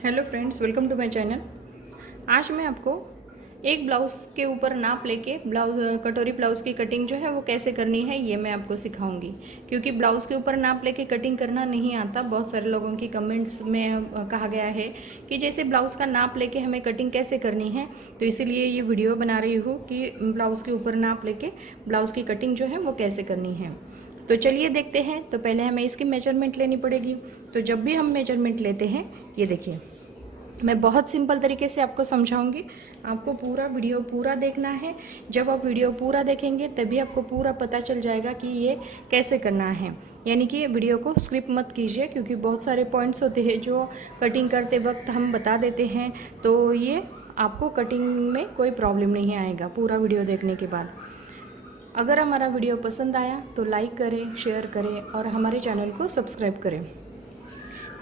Hello friends, welcome to my channel. आज मैं आपको एक ब्लाउज़ के ऊपर नाप लेके कटोरी ब्लाउज़ की कटिंग जो है वो कैसे करनी है ये मैं आपको सिखाऊंगी। क्योंकि ब्लाउज़ के ऊपर नाप लेके कटिंग करना नहीं आता। बहुत सारे लोगों की कमेंट्स में कहा गया है कि जैसे ब्लाउज़ का नाप लेके हमें कटिंग कैसे करनी है, तो इसीलिए ये वीडियो बना रही हूँ कि ब्लाउज़ के ऊपर नाप लेके ब्लाउज़ की कटिंग जो है वो कैसे करनी है। तो चलिए देखते हैं। तो पहले हमें इसकी मेजरमेंट लेनी पड़ेगी। तो जब भी हम मेजरमेंट लेते हैं, ये देखिए, मैं बहुत सिंपल तरीके से आपको समझाऊंगी। आपको पूरा वीडियो पूरा देखना है। जब आप वीडियो पूरा देखेंगे तभी आपको पूरा पता चल जाएगा कि ये कैसे करना है। यानी कि वीडियो को स्किप मत कीजिए, क्योंकि बहुत सारे पॉइंट्स होते हैं जो कटिंग करते वक्त हम बता देते हैं, तो ये आपको कटिंग में कोई प्रॉब्लम नहीं आएगा पूरा वीडियो देखने के बाद। अगर हमारा वीडियो पसंद आया तो लाइक करें, शेयर करें और हमारे चैनल को सब्सक्राइब करें।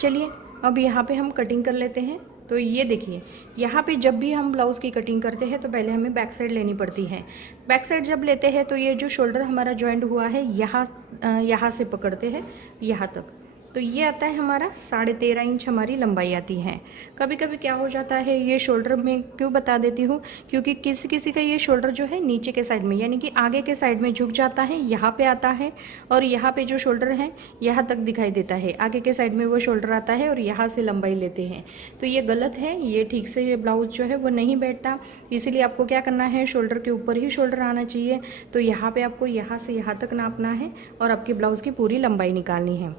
चलिए अब यहाँ पे हम कटिंग कर लेते हैं। तो ये देखिए, यहाँ पे जब भी हम ब्लाउज़ की कटिंग करते हैं तो पहले हमें बैक साइड लेनी पड़ती है। बैक साइड जब लेते हैं तो ये जो शोल्डर हमारा जॉइंट हुआ है यहाँ से पकड़ते हैं यहाँ तक, तो ये आता है हमारा 13.5 इंच हमारी लंबाई आती है। कभी कभी क्या हो जाता है, ये शोल्डर में क्यों बता देती हूँ, क्योंकि किसी किसी का ये शोल्डर जो है नीचे के साइड में यानी कि आगे के साइड में झुक जाता है, यहाँ पे आता है और यहाँ पे जो शोल्डर है यहाँ तक दिखाई देता है। आगे के साइड में वो शोल्डर आता है और यहाँ से लंबाई लेते हैं, तो ये गलत है। ये ठीक से ये ब्लाउज जो है वो नहीं बैठता। इसीलिए आपको क्या करना है, शोल्डर के ऊपर ही शोल्डर आना चाहिए। तो यहाँ पे आपको यहाँ से यहाँ तक नापना है और आपकी ब्लाउज़ की पूरी लंबाई निकालनी है।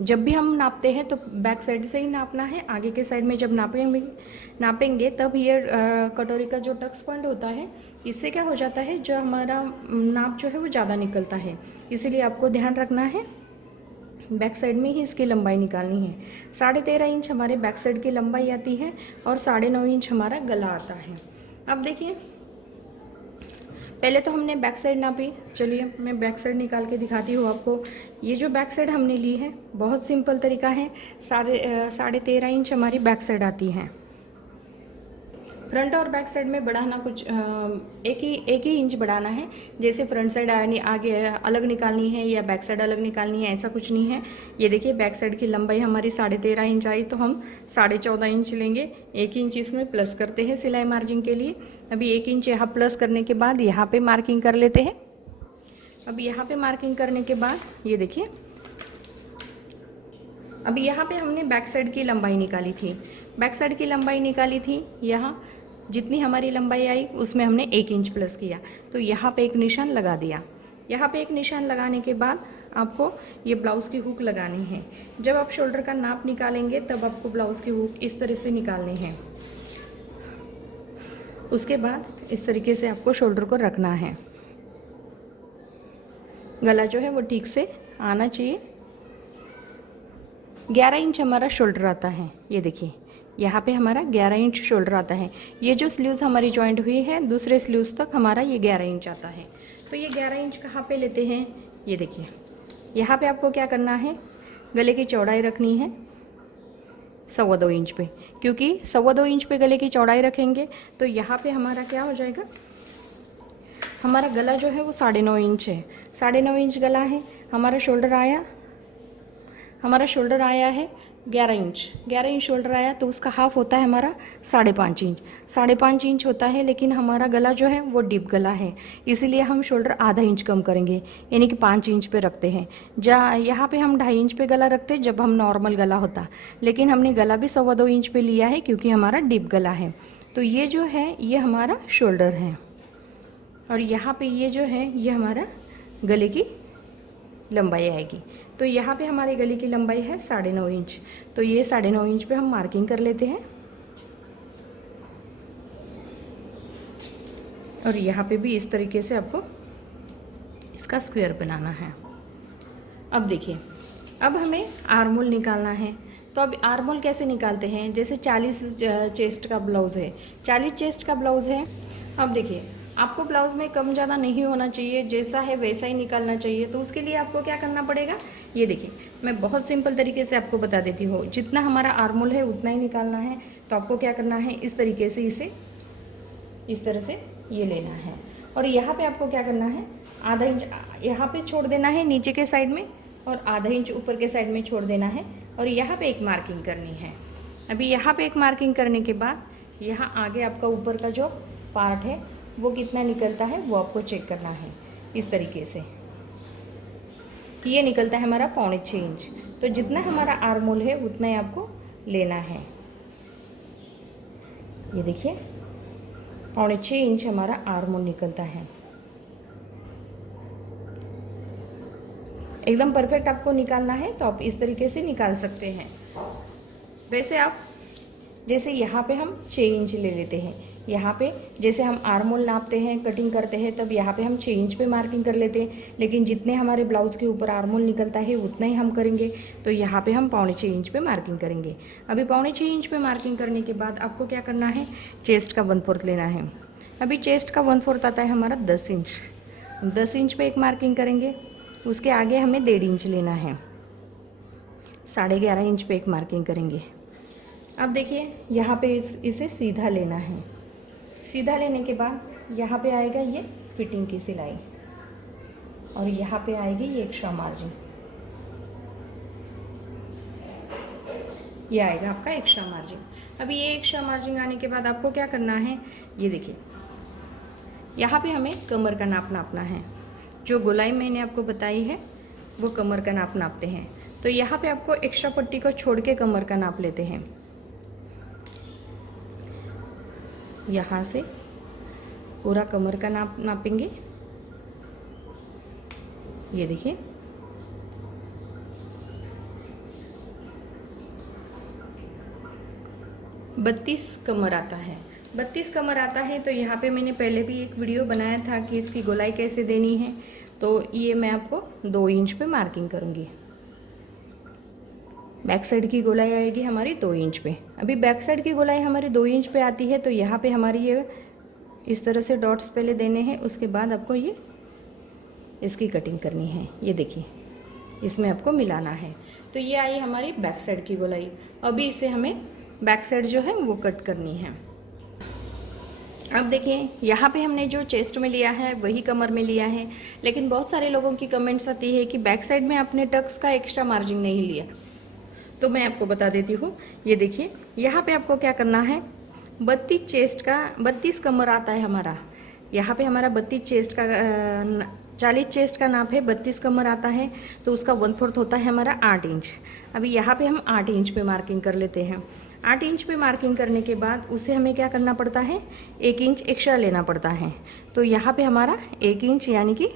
जब भी हम नापते हैं तो बैक साइड से ही नापना है। आगे के साइड में जब नापेंगे तब ये कटोरी का जो टक्स पॉइंट होता है, इससे क्या हो जाता है, जो हमारा नाप जो है वो ज़्यादा निकलता है। इसीलिए आपको ध्यान रखना है, बैक साइड में ही इसकी लंबाई निकालनी है। 13.5 इंच हमारे बैक साइड की लंबाई आती है और 9.5 इंच हमारा गला आता है। अब देखिए, पहले तो हमने बैक साइड नापी। चलिए मैं बैक साइड निकाल के दिखाती हूँ आपको। ये जो बैक साइड हमने ली है, बहुत सिंपल तरीका है। 13.5 इंच हमारी बैक साइड आती है। फ्रंट और बैक साइड में बढ़ाना कुछ एक ही इंच बढ़ाना है। जैसे फ्रंट साइड आगे अलग निकालनी है या बैक साइड अलग निकालनी है, ऐसा कुछ नहीं है। ये देखिए, बैक साइड की लंबाई हमारी 13.5 इंच आई, तो हम 14.5 इंच लेंगे। 1 इंच इसमें प्लस करते हैं सिलाई मार्जिन के लिए। अभी 1 इंच यहाँ प्लस करने के बाद यहाँ पे मार्किंग कर लेते हैं। अब यहाँ पे मार्किंग करने के बाद ये देखिए, अभी यहाँ पे हमने बैक साइड की लंबाई निकाली थी। बैक साइड की लंबाई निकाली थी, यहाँ जितनी हमारी लंबाई आई उसमें हमने 1 इंच प्लस किया, तो यहाँ पे एक निशान लगा दिया। यहाँ पे एक निशान लगाने के बाद आपको ये ब्लाउज़ की हुक लगानी है। जब आप शोल्डर का नाप निकालेंगे तब आपको ब्लाउज़ की हुक इस तरह से निकालनी है। उसके बाद इस तरीके से आपको शोल्डर को रखना है। गला जो है वो ठीक से आना चाहिए। 11 इंच हमारा शोल्डर आता है। ये देखिए, यहाँ पे हमारा 11 इंच शोल्डर आता है। ये जो स्लीव्स हमारी जॉइंट हुई है, दूसरे स्लीव्स तक हमारा ये 11 इंच आता है। तो ये 11 इंच कहाँ पे लेते हैं, ये देखिए, यहाँ पे आपको क्या करना है, गले की चौड़ाई रखनी है 2.25 इंच पे। क्योंकि 2.25 इंच पे गले की चौड़ाई रखेंगे तो यहाँ पे हमारा क्या हो जाएगा, हमारा गला जो है वो 9.5 इंच है। 9.5 इंच गला है। हमारा शोल्डर आया है 11 इंच। 11 इंच शोल्डर आया तो उसका हाफ होता है हमारा 5.5 इंच। 5.5 इंच होता है, लेकिन हमारा गला जो है वो डीप गला है, इसीलिए हम शोल्डर आधा इंच कम करेंगे, यानी कि 5 इंच पे रखते हैं। यहाँ पे हम 2.5 इंच पे गला रखते जब हम नॉर्मल गला होता, लेकिन हमने गला भी 2.25 इंच पे लिया है क्योंकि हमारा डीप गला है। तो ये जो है ये हमारा शोल्डर है और यहाँ पे ये जो है ये हमारा गले की लंबाई आएगी। तो यहाँ पे हमारे गले की लंबाई है 9.5 इंच। तो ये 9.5 इंच पे हम मार्किंग कर लेते हैं और यहाँ पे भी इस तरीके से आपको इसका स्क्वायर बनाना है। अब देखिए, अब हमें आर्मोल निकालना है। तो अब आर्मोल कैसे निकालते हैं, जैसे 40 चेस्ट का ब्लाउज़ है, 40 चेस्ट का ब्लाउज़ है। अब देखिए, आपको ब्लाउज़ में कम ज़्यादा नहीं होना चाहिए, जैसा है वैसा ही निकालना चाहिए। तो उसके लिए आपको क्या करना पड़ेगा, ये देखिए, मैं बहुत सिंपल तरीके से आपको बता देती हूँ। जितना हमारा आर्मोल है उतना ही निकालना है। तो आपको क्या करना है, इस तरीके से इसे इस तरह से ये लेना है और यहाँ पे आपको क्या करना है, आधा इंच यहाँ पे छोड़ देना है नीचे के साइड में और आधा इंच ऊपर के साइड में छोड़ देना है और यहाँ पे एक मार्किंग करनी है। अभी यहाँ पे एक मार्किंग करने के बाद यहाँ आगे आपका ऊपर का जो पार्ट है वो कितना निकलता है वो आपको चेक करना है। इस तरीके से ये निकलता है हमारा 6.25 इंच। तो जितना हमारा आर्म होल है उतना ही आपको लेना है। ये देखिए 6.25 इंच हमारा आर्म होल निकलता है। एकदम परफेक्ट आपको निकालना है तो आप इस तरीके से निकाल सकते हैं। वैसे आप जैसे यहाँ पे हम 6 इंच ले लेते हैं, यहाँ पे जैसे हम आर्म होल नापते हैं कटिंग करते हैं तब यहाँ पे हम 6 इंच पे मार्किंग कर लेते हैं, लेकिन जितने हमारे ब्लाउज़ के ऊपर आर्म होल निकलता है उतना ही हम करेंगे। तो यहाँ पे हम 6.25 इंच पे मार्किंग करेंगे। अभी 6.25 इंच पे मार्किंग करने के बाद आपको क्या करना है, चेस्ट का 1/4 लेना है। अभी चेस्ट का 1/4 आता है हमारा 10 इंच। 10 इंच पे एक मार्किंग करेंगे, उसके आगे हमें 1.5 इंच लेना है। 11.5 इंच पे एक मार्किंग करेंगे। अब देखिए यहाँ पे इसे सीधा लेना है। सीधा लेने के बाद यहाँ पे आएगा ये फिटिंग की सिलाई और यहाँ पे आएगी ये एक्स्ट्रा मार्जिन। ये आएगा आपका एक्स्ट्रा मार्जिन। अभी ये एक्स्ट्रा मार्जिन आने के बाद आपको क्या करना है, ये देखिए यहाँ पे हमें कमर का नाप नापना है। जो गोलाई मैंने आपको बताई है वो कमर का नाप नापते हैं। तो यहाँ पे आपको एक्स्ट्रा पट्टी को छोड़ के कमर का नाप लेते हैं। यहाँ से पूरा कमर का नाप नापेंगे। ये देखिए बत्तीस कमर आता है। 32 कमर आता है। तो यहाँ पे मैंने पहले भी एक वीडियो बनाया था कि इसकी गोलाई कैसे देनी है। तो ये मैं आपको 2 इंच पे मार्किंग करूँगी। बैक साइड की गोलाई आएगी हमारी 2 इंच पे। अभी बैक साइड की गोलाई हमारी 2 इंच पे आती है तो यहाँ पे हमारी ये इस तरह से डॉट्स पहले देने हैं, उसके बाद आपको ये इसकी कटिंग करनी है। ये देखिए इसमें आपको मिलाना है। तो ये आई हमारी बैक साइड की गोलाई। अभी इसे हमें बैक साइड जो है वो कट करनी है। अब देखिए यहाँ पे हमने जो चेस्ट में लिया है वही कमर में लिया है, लेकिन बहुत सारे लोगों की कमेंट्स आती है कि बैक साइड में आपने टक्स का एक्स्ट्रा मार्जिन नहीं लिया। तो मैं आपको बता देती हूँ। ये देखिए यहाँ पे आपको क्या करना है, 32 चेस्ट का 32 कमर आता है हमारा। यहाँ पे हमारा 32 चेस्ट का 40 चेस्ट का नाप है, 32 कमर आता है। तो उसका 1/4 होता है हमारा 8 इंच। अभी यहाँ पे हम 8 इंच पे मार्किंग कर लेते हैं। 8 इंच पे मार्किंग करने के बाद उसे हमें क्या करना पड़ता है, 1 इंच एक्स्ट्रा लेना पड़ता है। तो यहाँ पे हमारा 1 इंच यानी कि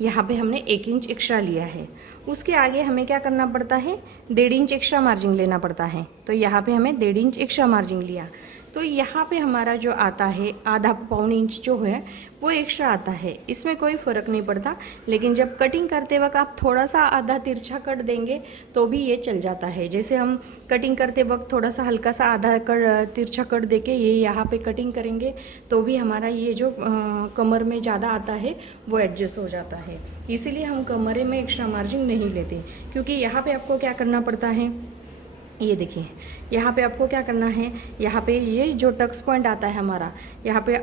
यहाँ पे हमने 1 इंच एक्स्ट्रा लिया है। उसके आगे हमें क्या करना पड़ता है, 1.5 इंच एक्स्ट्रा मार्जिन लेना पड़ता है। तो यहाँ पे हमें 1.5 इंच एक्स्ट्रा मार्जिन लिया। तो यहाँ पे हमारा जो आता है आधा पौन इंच जो है वो एक्स्ट्रा आता है। इसमें कोई फ़र्क नहीं पड़ता, लेकिन जब कटिंग करते वक्त आप थोड़ा सा आधा तिरछा कट देंगे तो भी ये चल जाता है। जैसे हम कटिंग करते वक्त थोड़ा सा हल्का सा आधा तिरछा कट दे के ये यहाँ पे कटिंग करेंगे तो भी हमारा ये जो कमर में ज़्यादा आता है वो एडजस्ट हो जाता है। इसीलिए हम कमरे में एक्स्ट्रा मार्जिन नहीं लेते, क्योंकि यहाँ पे आपको क्या करना पड़ता है, ये देखिए यहाँ पे आपको क्या करना है, यहाँ पे ये जो टक्स पॉइंट आता है हमारा, यहाँ पे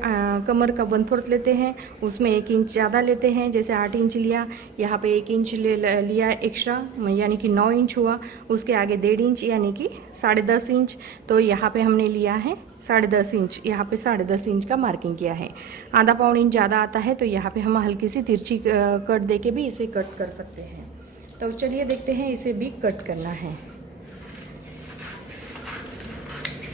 कमर का 1/4 लेते हैं, उसमें 1 इंच ज़्यादा लेते हैं। जैसे 8 इंच लिया, यहाँ पे 1 इंच लिया एक्स्ट्रा यानी कि 9 इंच हुआ। उसके आगे 1.5 इंच यानी कि 10.5 इंच। तो यहाँ पे हमने लिया है 10.5 इंच। यहाँ पे 10.5 इंच का मार्किंग किया है। आधा पौन इंच ज़्यादा आता है तो यहाँ पे हम हल्की सी तिरछी कट दे के भी इसे कट कर सकते हैं। तो चलिए देखते हैं, इसे भी कट करना है।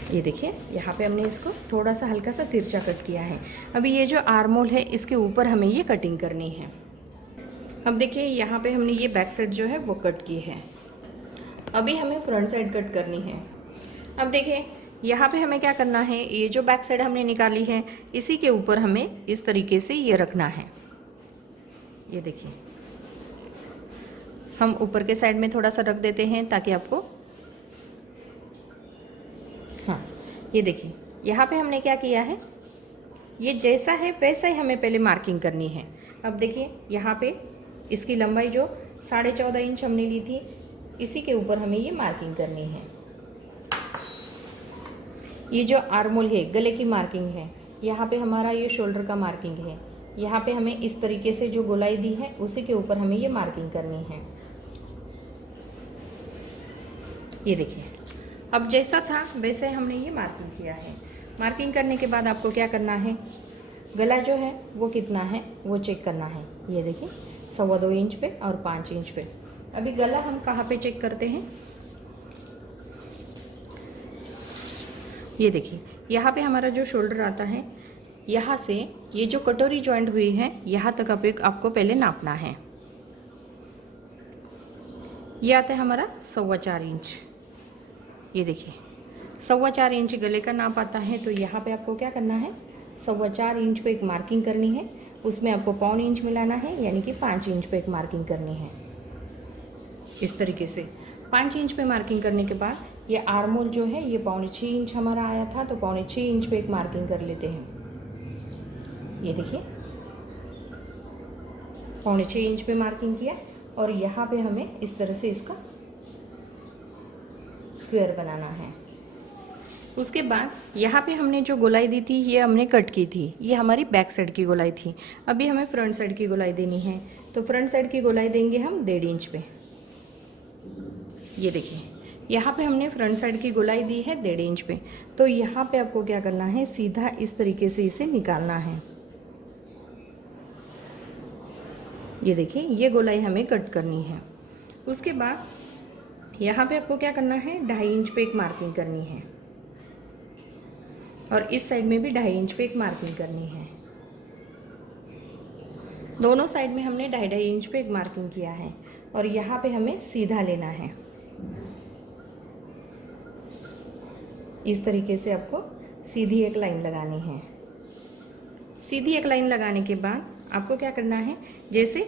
ये देखिए यहाँ पे हमने इसको थोड़ा सा हल्का सा तिरछा कट किया है। अभी ये जो आर्म होल है इसके ऊपर हमें ये कटिंग करनी है। अब देखिए यहाँ पे हमने ये बैक साइड जो है वो कट की है। अभी हमें फ्रंट साइड कट करनी है। अब देखिए यहाँ पे हमें क्या करना है, ये जो बैक साइड हमने निकाली है इसी के ऊपर हमें इस तरीके से ये रखना है। ये देखिए हम ऊपर के साइड में थोड़ा सा रख देते हैं ताकि आपको, हाँ ये देखिए यहाँ पे हमने क्या किया है, ये जैसा है वैसा ही हमें पहले मार्किंग करनी है। अब देखिए यहाँ पे इसकी लंबाई जो 14.5 इंच हमने ली थी इसी के ऊपर हमें ये मार्किंग करनी है। ये जो आर्म होल है गले की मार्किंग है, यहाँ पे हमारा ये शोल्डर का मार्किंग है। यहाँ पे हमें इस तरीके से जो गोलाई दी है उसी के ऊपर हमें ये मार्किंग करनी है। ये देखिए अब जैसा था वैसे हमने ये मार्किंग किया है। मार्किंग करने के बाद आपको क्या करना है, गला जो है वो कितना है वो चेक करना है। ये देखिए 2.25 इंच पे और 5 इंच पे। अभी गला हम कहाँ पे चेक करते हैं, ये देखिए यहाँ पे हमारा जो शोल्डर आता है, यहाँ से ये जो कटोरी जॉइंट हुई है यहाँ तक आपको पहले नापना है। ये आता है हमारा 4.25 इंच। ये देखिए 4.25 इंच गले का नाप आता है। तो यहाँ पे आपको क्या करना है, 4.25 इंच पे एक मार्किंग करनी है, उसमें आपको 0.25 इंच मिलाना है, यानी कि 5 इंच पे एक मार्किंग करनी है। इस तरीके से 5 इंच पे मार्किंग करने के बाद ये आर्मोल जो है ये 0.25 इंच हमारा आया था, तो 0.25 इंच पे एक मार्किंग कर लेते हैं। ये देखिए 0.25 इंच पे मार्किंग किया और यहाँ पे हमें इस तरह से इसका स्क्वायर बनाना है। उसके बाद यहाँ पे हमने जो गोलाई दी थी ये हमने कट की थी, ये हमारी बैक साइड की गोलाई थी। अभी हमें फ्रंट साइड की गोलाई देनी है, तो फ्रंट साइड की गोलाई देंगे हम 1.5 इंच पे। ये देखिए यहाँ पे हमने फ्रंट साइड की गोलाई दी है 1.5 इंच पे। तो यहाँ पे आपको क्या करना है, सीधा इस तरीके से इसे निकालना है। ये देखिए ये गोलाई हमें कट करनी है। उसके बाद यहाँ पे आपको क्या करना है, 2.5 इंच पे एक मार्किंग करनी है और इस साइड में भी 2.5 इंच पे एक मार्किंग करनी है। दोनों साइड में हमने 2.5 इंच पे एक मार्किंग किया है और यहाँ पे हमें सीधा लेना है। इस तरीके से आपको सीधी एक लाइन लगानी है। सीधी एक लाइन लगाने के बाद आपको क्या करना है, जैसे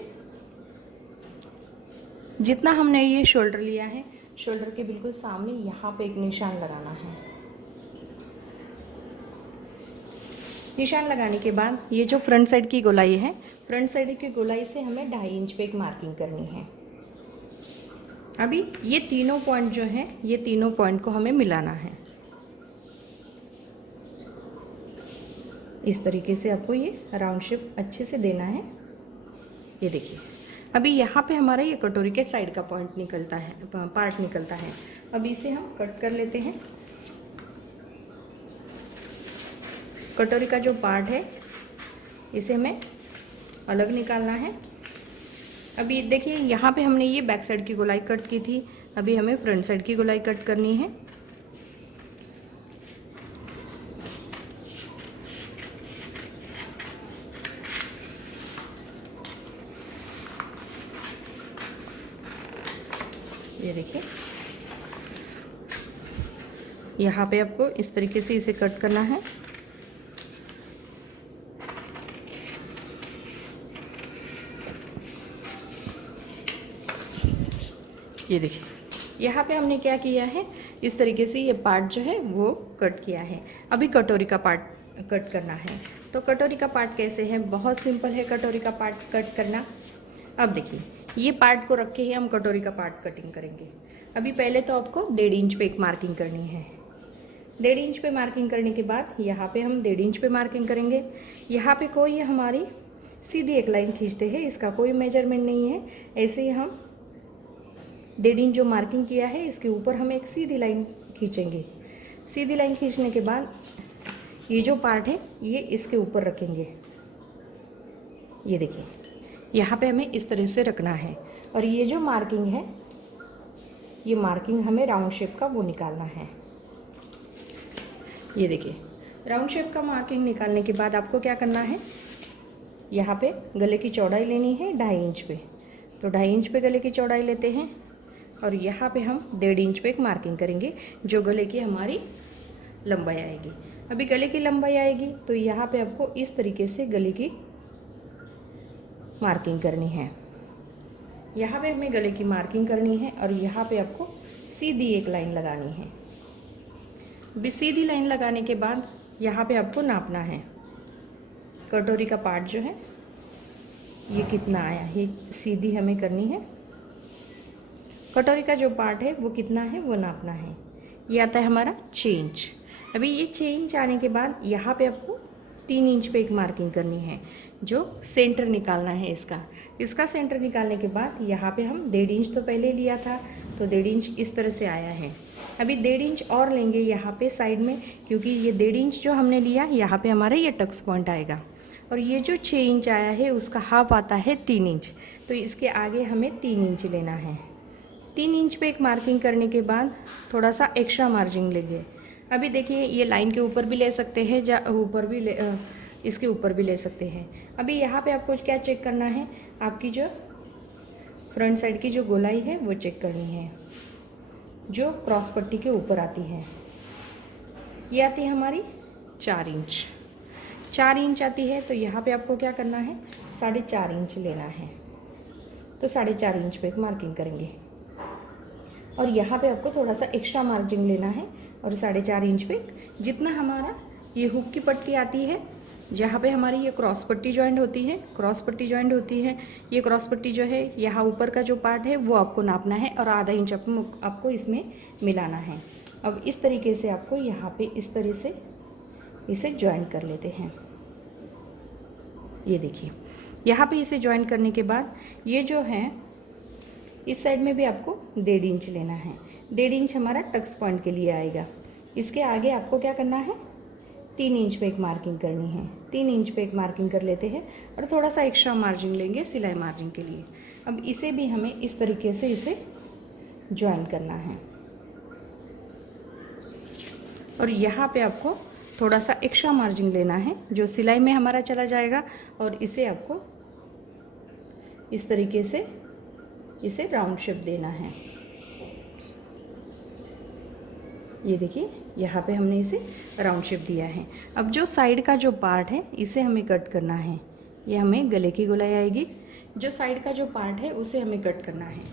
जितना हमने ये शोल्डर लिया है, शोल्डर के बिल्कुल सामने यहाँ पे एक निशान लगाना है। निशान लगाने के बाद ये जो फ्रंट साइड की गोलाई है, फ्रंट साइड की गोलाई से हमें 2.5 इंच पे एक मार्किंग करनी है। अभी ये तीनों पॉइंट जो है, ये तीनों पॉइंट को हमें मिलाना है। इस तरीके से आपको ये राउंड शेप अच्छे से देना है। ये देखिए अभी यहाँ पे हमारा ये कटोरी के साइड का पॉइंट निकलता है, पार्ट निकलता है। अभी इसे हम कट कर लेते हैं। कटोरी का जो पार्ट है इसे हमें अलग निकालना है। अभी देखिए यहाँ पे हमने ये बैक साइड की गोलाई कट की थी, अभी हमें फ्रंट साइड की गोलाई कट करनी है। ये देखिए यहाँ पे आपको इस तरीके से इसे कट करना है। ये देखिए यहाँ पे हमने क्या किया है, इस तरीके से ये पार्ट जो है वो कट किया है। अभी कटोरी का पार्ट कट करना है। तो कटोरी का पार्ट कैसे है, बहुत सिंपल है कटोरी का पार्ट कट करना। अब देखिए ये पार्ट को रख के ही हम कटोरी का पार्ट कटिंग करेंगे। अभी पहले तो आपको 1.5 इंच पे एक मार्किंग करनी है। 1.5 इंच पे मार्किंग करने के बाद यहाँ पे हम 1.5 इंच पे मार्किंग करेंगे। यहाँ पे कोई हमारी सीधी एक लाइन खींचते हैं, इसका कोई मेजरमेंट नहीं है। ऐसे ही हम 1.5 इंच जो मार्किंग किया है इसके ऊपर हम एक सीधी लाइन खींचेंगे। सीधी लाइन खींचने के बाद ये जो पार्ट है ये इसके ऊपर रखेंगे। ये देखिए यहाँ पे हमें इस तरह से रखना है और ये जो मार्किंग है, ये मार्किंग हमें राउंड शेप का वो निकालना है। ये देखिए राउंड शेप का मार्किंग निकालने के बाद आपको क्या करना है, यहाँ पे गले की चौड़ाई लेनी है 2.5 इंच पे। तो 2.5 इंच पे गले की चौड़ाई लेते हैं और यहाँ पे हम 1.5 इंच पे एक मार्किंग करेंगे जो गले की हमारी लंबाई आएगी। अभी गले की लंबाई आएगी तो यहाँ पे आपको इस तरीके से गले की मार्किंग करनी है। यहाँ पे हमें गले की मार्किंग करनी है और यहाँ पे आपको सीधी एक लाइन लगानी है। अभी सीधी लाइन लगाने के बाद यहाँ पे आपको नापना है कटोरी का पार्ट जो है ये कितना आया, ये सीधी हमें करनी है। कटोरी का जो पार्ट है वो कितना है वो नापना है। ये आता है हमारा 6 इंच। अभी ये 6 इंच आने के बाद यहाँ पे आपको 3 इंच पे एक मार्किंग करनी है, जो सेंटर निकालना है इसका सेंटर निकालने के बाद यहाँ पे हम 1.5 इंच तो पहले लिया था, तो 1.5 इंच इस तरह से आया है। अभी 1.5 इंच और लेंगे यहाँ पे साइड में, क्योंकि ये 1.5 इंच जो हमने लिया यहाँ पे हमारा ये टक्स पॉइंट आएगा। और ये जो 6 इंच आया है उसका हाफ आता है 3 इंच, तो इसके आगे हमें 3 इंच लेना है। 3 इंच पे एक मार्किंग करने के बाद थोड़ा सा एक्स्ट्रा मार्जिन लेंगे। अभी देखिए ये लाइन के ऊपर भी ले सकते हैं, ऊपर भी इसके ऊपर भी ले सकते हैं। अभी यहाँ पे आपको क्या चेक करना है, आपकी जो फ्रंट साइड की जो गोलाई है वो चेक करनी है, जो क्रॉस पट्टी के ऊपर आती है। ये आती है हमारी 4 इंच, 4 इंच आती है। तो यहाँ पे आपको क्या करना है, 4.5 इंच लेना है। तो 4.5 इंच पे एक मार्किंग करेंगे और यहाँ पे आपको थोड़ा सा एक्स्ट्रा मार्जिन लेना है। और 4.5 इंच पे जितना हमारा ये हुक की पट्टी आती है, जहाँ पे हमारी ये क्रॉस पट्टी जॉइंट होती है, ये क्रॉस पट्टी जो है यहाँ ऊपर का जो पार्ट है वो आपको नापना है और आधा इंच आपको इसमें मिलाना है। अब इस तरीके से आपको यहाँ पे इस तरह से इसे ज्वाइंट कर लेते हैं। ये देखिए यहाँ पे इसे ज्वाइंट करने के बाद ये जो है इस साइड में भी आपको 1.5 इंच लेना है। 1.5 इंच हमारा टक्स पॉइंट के लिए आएगा। इसके आगे आपको क्या करना है, 3 इंच पे एक मार्किंग करनी है। 3 इंच पे एक मार्किंग कर लेते हैं और थोड़ा सा एक्स्ट्रा मार्जिन लेंगे सिलाई मार्जिन के लिए। अब इसे भी हमें इस तरीके से इसे ज्वाइन करना है और यहाँ पे आपको थोड़ा सा एक्स्ट्रा मार्जिन लेना है जो सिलाई में हमारा चला जाएगा और इसे आपको इस तरीके से इसे राउंड शेप देना है। ये देखिए यहाँ पे हमने इसे राउंड शेप दिया है। अब जो साइड का जो पार्ट है इसे हमें कट करना है। ये हमें गले की गोलाई आएगी, जो साइड का जो पार्ट है उसे हमें कट करना है।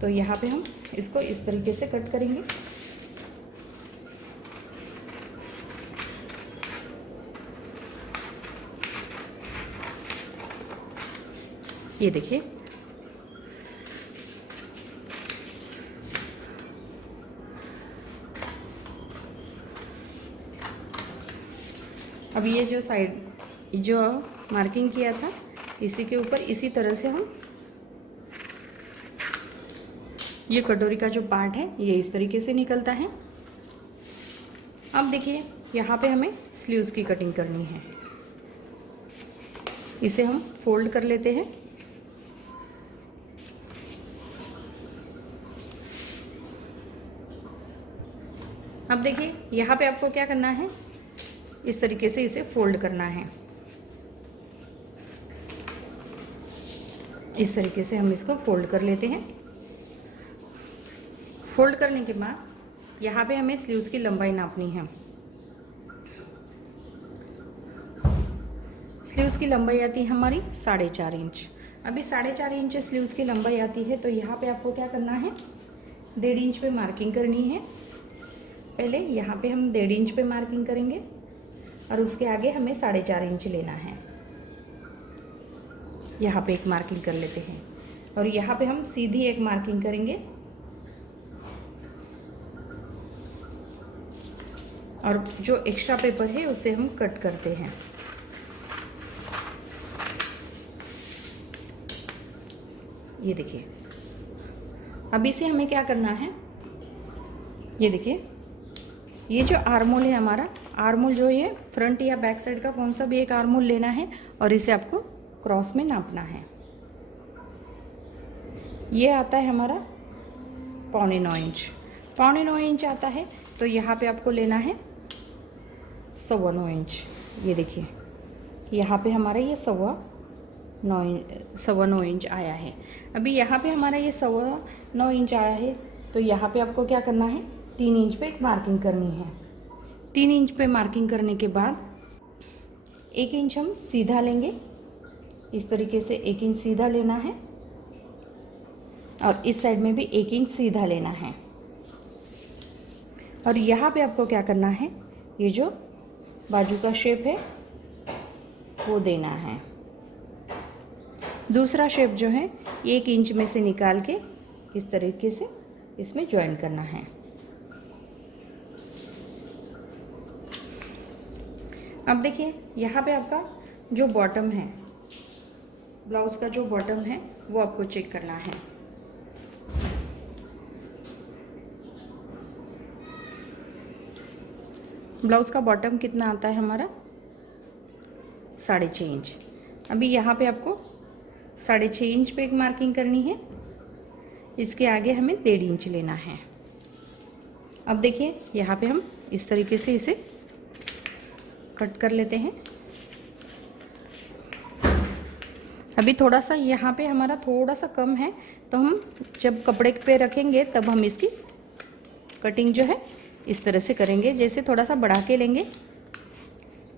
तो यहाँ पे हम इसको इस तरीके से कट करेंगे। ये देखिए अब ये जो साइड जो मार्किंग किया था इसी के ऊपर इसी तरह से हम ये कटोरी का जो पार्ट है ये इस तरीके से निकलता है। अब देखिए यहाँ पे हमें स्लीव्स की कटिंग करनी है। इसे हम फोल्ड कर लेते हैं। अब देखिए यहाँ पे आपको क्या करना है, इस तरीके से इसे फोल्ड करना है। इस तरीके से हम इसको फोल्ड कर लेते हैं। फोल्ड करने के बाद यहाँ पे हमें स्लीव्स की लंबाई नापनी है। स्लीव्स की लंबाई आती है हमारी 4.5 इंच। अभी 4.5 इंच स्लीव्स की लंबाई आती है, तो यहाँ पे आपको क्या करना है, 1.5 इंच पे मार्किंग करनी है। पहले यहाँ पे हम 1.5 इंच पे मार्किंग करेंगे और उसके आगे हमें 4.5 इंच लेना है। यहाँ पे एक मार्किंग कर लेते हैं और यहाँ पे हम सीधी एक मार्किंग करेंगे और जो एक्स्ट्रा पेपर है उसे हम कट करते हैं। ये देखिए अब इसे हमें क्या करना है, ये देखिए ये जो आर्मोल है हमारा, आर्मोल जो ये फ्रंट या बैक साइड का कौन सा भी एक आर्मोल लेना है और इसे आपको क्रॉस में नापना है। ये आता है हमारा 8.25 इंच, 8.25 इंच आता है। तो यहाँ पे आपको लेना है 9.25 इंच। ये देखिए यहाँ पे हमारा ये 9.25 इंच आया है। अभी यहाँ पे हमारा ये 9.25 इंच आया है, तो यहाँ पे आपको क्या करना है, 3 इंच पे एक मार्किंग करनी है। 3 इंच पे मार्किंग करने के बाद 1 इंच हम सीधा लेंगे। इस तरीके से 1 इंच सीधा लेना है और इस साइड में भी 1 इंच सीधा लेना है। और यहाँ पे आपको क्या करना है, ये जो बाजू का शेप है वो देना है। दूसरा शेप जो है 1 इंच में से निकाल के इस तरीके से इसमें ज्वाइन करना है। अब देखिए यहाँ पे आपका जो बॉटम है, ब्लाउज का जो बॉटम है वो आपको चेक करना है। ब्लाउज़ का बॉटम कितना आता है हमारा 6.5 इंच। अभी यहाँ पे आपको 6.5 इंच पे एक मार्किंग करनी है, इसके आगे हमें 1.5 इंच लेना है। अब देखिए यहाँ पे हम इस तरीके से इसे कट कर लेते हैं। अभी थोड़ा सा यहाँ पे हमारा थोड़ा सा कम है, तो हम जब कपड़े पे रखेंगे तब हम इसकी कटिंग जो है इस तरह से करेंगे, जैसे थोड़ा सा बढ़ा के लेंगे,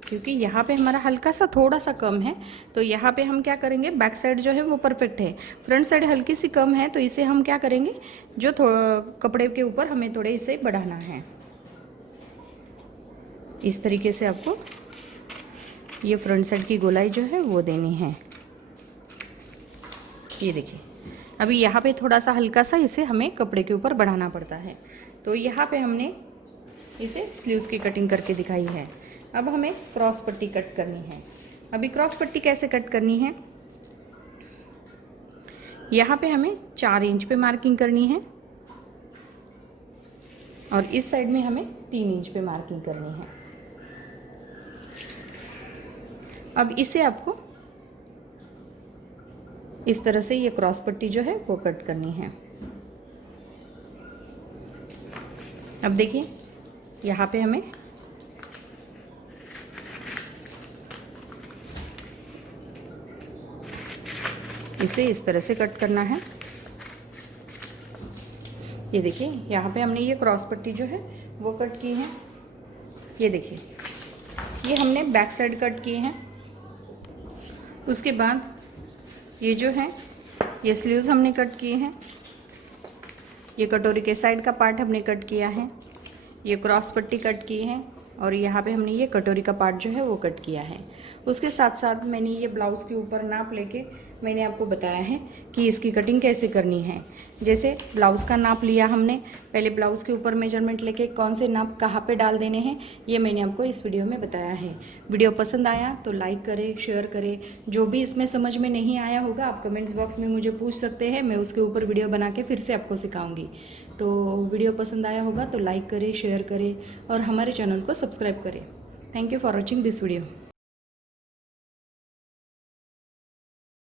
क्योंकि यहाँ पे हमारा हल्का सा थोड़ा सा कम है। तो यहाँ पे हम क्या करेंगे, बैक साइड जो है वो परफेक्ट है, फ्रंट साइड हल्की सी कम है, तो इसे हम क्या करेंगे, जो कपड़े के ऊपर हमें थोड़े इसे बढ़ाना है। इस तरीके से आपको ये फ्रंट साइड की गोलाई जो है वो देनी है। ये देखिए अभी यहाँ पे थोड़ा सा हल्का सा इसे हमें कपड़े के ऊपर बढ़ाना पड़ता है। तो यहाँ पे हमने इसे स्लीव्स की कटिंग करके दिखाई है। अब हमें क्रॉस पट्टी कट करनी है। अभी क्रॉस पट्टी कैसे कट करनी है, यहाँ पे हमें 4 इंच पे मार्किंग करनी है और इस साइड में हमें 3 इंच पे मार्किंग करनी है। अब इसे आपको इस तरह से ये क्रॉस पट्टी जो है वो कट करनी है। अब देखिए यहाँ पे हमें इसे इस तरह से कट करना है। ये देखिए यहाँ पे हमने ये क्रॉस पट्टी जो है वो कट की है। ये देखिए ये हमने बैक साइड कट किए हैं। उसके बाद ये जो है ये स्लीव्स हमने कट किए हैं, ये कटोरी के साइड का पार्ट हमने कट किया है, ये क्रॉस पट्टी कट की है और यहाँ पे हमने ये कटोरी का पार्ट जो है वो कट किया है। उसके साथ साथ मैंने ये ब्लाउज़ के ऊपर नाप लेके मैंने आपको बताया है कि इसकी कटिंग कैसे करनी है। जैसे ब्लाउज़ का नाप लिया हमने, पहले ब्लाउज़ के ऊपर मेजरमेंट लेके कौन से नाप कहाँ पे डाल देने हैं ये मैंने आपको इस वीडियो में बताया है। वीडियो पसंद आया तो लाइक करें, शेयर करें। जो भी इसमें समझ में नहीं आया होगा आप कमेंट्स बॉक्स में मुझे पूछ सकते हैं, मैं उसके ऊपर वीडियो बना के फिर से आपको सिखाऊंगी। तो वीडियो पसंद आया होगा तो लाइक करें, शेयर करें और हमारे चैनल को सब्सक्राइब करें। Thank you for watching this video.